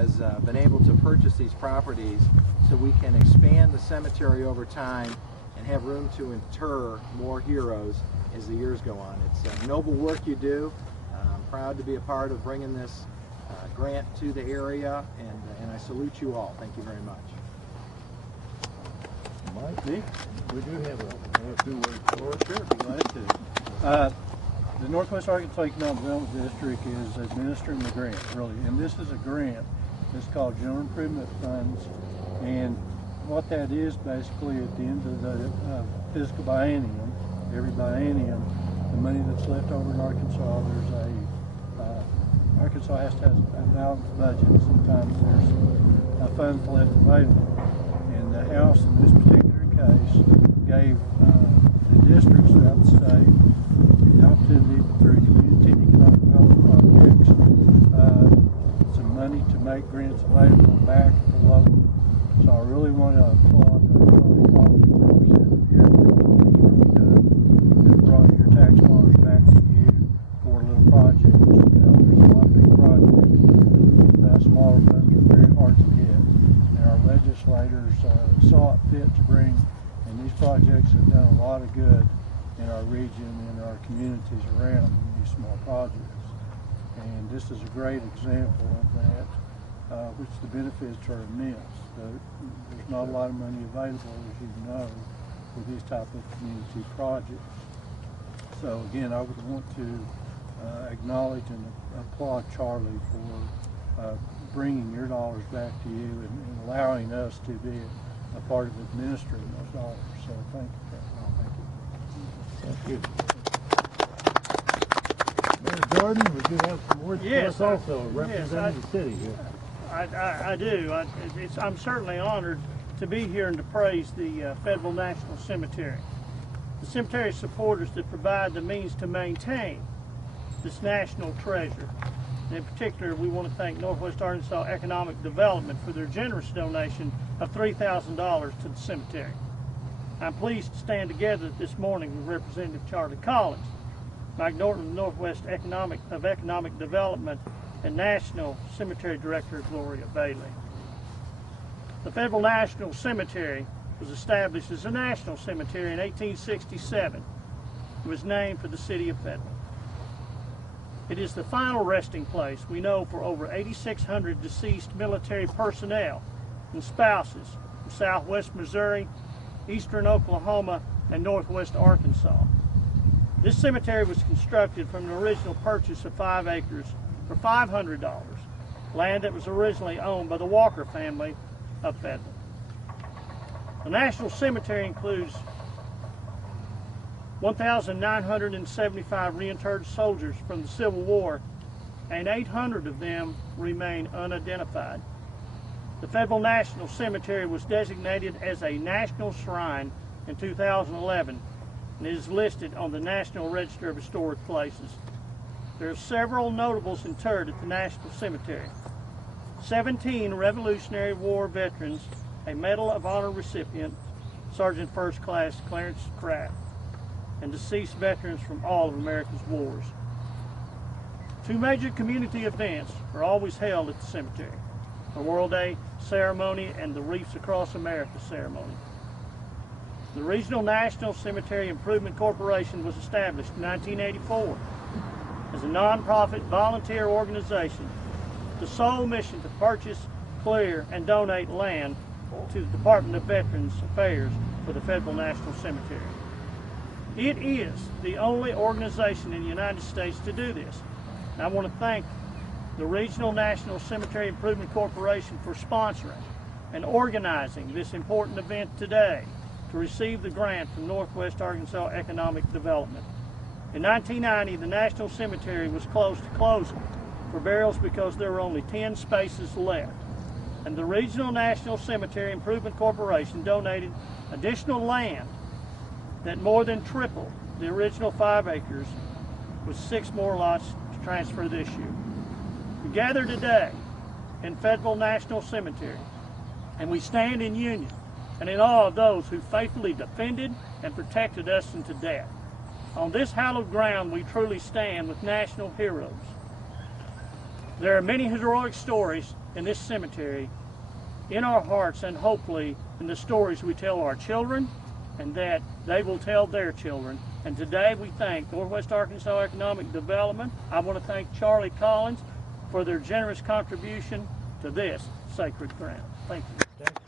has been able to purchase these properties so we can expand the cemetery over time and have room to inter more heroes as the years go on. It's noble work you do. I'm proud to be a part of bringing this grant to the area, and I salute you all. Thank you very much. Mike, we do have a few words for it. Sure, be glad to. The Northwest Arkansas Economic Development District is administering the grant, really, and this is a grant that's called General Improvement Funds, and what that is basically at the end of the fiscal biennium, every biennium, the money that's left over in Arkansas, there's Arkansas has to have a balanced budget. Sometimes there's funds left available, and the House in this particular case gave the districts throughout the state the opportunity through community and economic development projects some money to make grants available back to the local. So I really want to applaud Charlie Collins representative here. He's really done that brought your tax dollars back to you for little projects. You know, there's a lot of big projects, but smaller funds are very hard to get. And our legislators saw it fit to bring, and these projects have done a lot of good in our region and our communities around these small projects. And this is a great example of that, which the benefits are immense. There's not a lot of money available, as you know, for these type of community projects. So again, I would want to acknowledge and applaud Charlie for bringing your dollars back to you and allowing us to be a part of administering those dollars. So thank you, Captain. Thank you. Thank you. Mayor Jordan, would you have some words for us also, representing the city here? I do. I'm certainly honored to be here and to praise the Federal National Cemetery. The cemetery supporters that provide the means to maintain this national treasure. And in particular, we want to thank Northwest Arkansas Economic Development for their generous donation of $3,000 to the cemetery. I'm pleased to stand together this morning with Representative Charlie Collins, Mike Norton of Northwest Economic Development, and National Cemetery Director Gloria Bailey. The Federal National Cemetery was established as a national cemetery in 1867. It was named for the city of Federal. It is the final resting place we know for over 8,600 deceased military personnel and spouses from southwest Missouri, eastern Oklahoma, and northwest Arkansas. This cemetery was constructed from an original purchase of 5 acres for $500, land that was originally owned by the Walker family of Federal. The National Cemetery includes 1,975 reinterred soldiers from the Civil War, and 800 of them remain unidentified. The Federal National Cemetery was designated as a national shrine in 2011 and is listed on the National Register of Historic Places. There are several notables interred at the National Cemetery. 17 Revolutionary War veterans, a Medal of Honor recipient, Sergeant First Class Clarence Craft, and deceased veterans from all of America's wars. 2 major community events are always held at the cemetery: Memorial Day ceremony and the Reefs Across America ceremony. The Regional National Cemetery Improvement Corporation was established in 1984 as a nonprofit volunteer organization with the sole mission to purchase, clear, and donate land to the Department of Veterans Affairs for the Federal National Cemetery. It is the only organization in the United States to do this. And I want to thank the Regional National Cemetery Improvement Corporation for sponsoring and organizing this important event today to receive the grant from Northwest Arkansas Economic Development. In 1990, the National Cemetery was close to closing for burials because there were only 10 spaces left. And the Regional National Cemetery Improvement Corporation donated additional land that more than tripled the original 5 acres, with 6 more lots to transfer this year. We gather today in Federal National Cemetery, and we stand in union and in awe of those who faithfully defended and protected us unto death. On this hallowed ground, we truly stand with national heroes. There are many heroic stories in this cemetery, in our hearts, and hopefully in the stories we tell our children and that they will tell their children. And today we thank Northwest Arkansas Economic Development. I want to thank Charlie Collins for their generous contribution to this sacred ground. Thank you.